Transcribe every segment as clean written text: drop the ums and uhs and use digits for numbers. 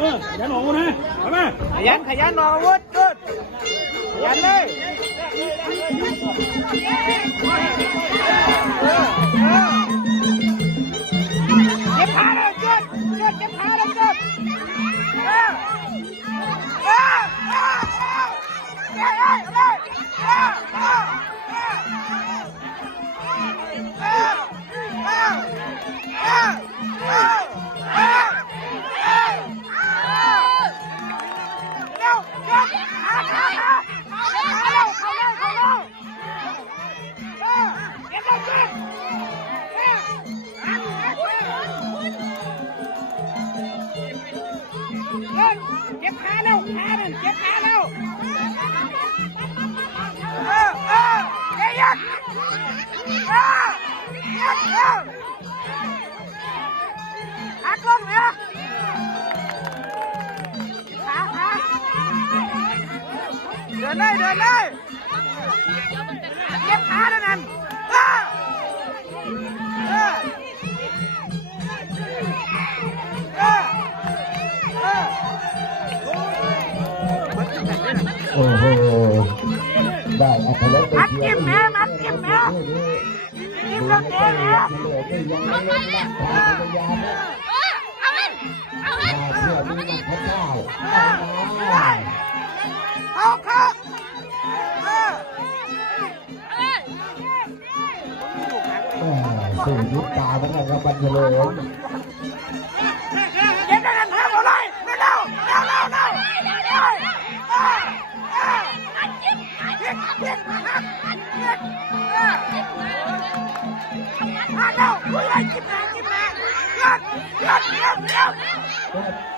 มือยันหนูนะเอามาขยันหนอวุฒิจุดขยันเลยเจ็บขาเลยจุดเจ็บขาเลยจุดเจ็บขาแล้วขานั่นเจ็บขาแล้วยัดหักลงเนี่ยขาเดินได้เจ็บขาแล้วนั่นโอ้โหได้อัพแล้วไปเชียร์มัดจิ้มแม่จิ้มแล้วเจ๊แล้วยังไม่เล่นนักพายพยายามนะเพื่อมีนักพระเจ้าเอาสู่ยุคตาเหมือนกันครับบัญชโลมเย็นกันทั้งหมดเลยไม่เล่า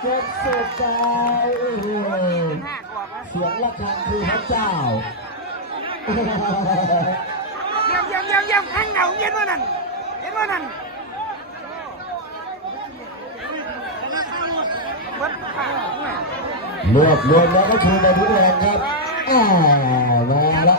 เจ็บสุดใจเสียงระฆังคือพระเจ้ายังข้างเหงาเย็นว่านั่นรวบรวมแล้วก็ชูไปทุกแรงครับมาแล้ว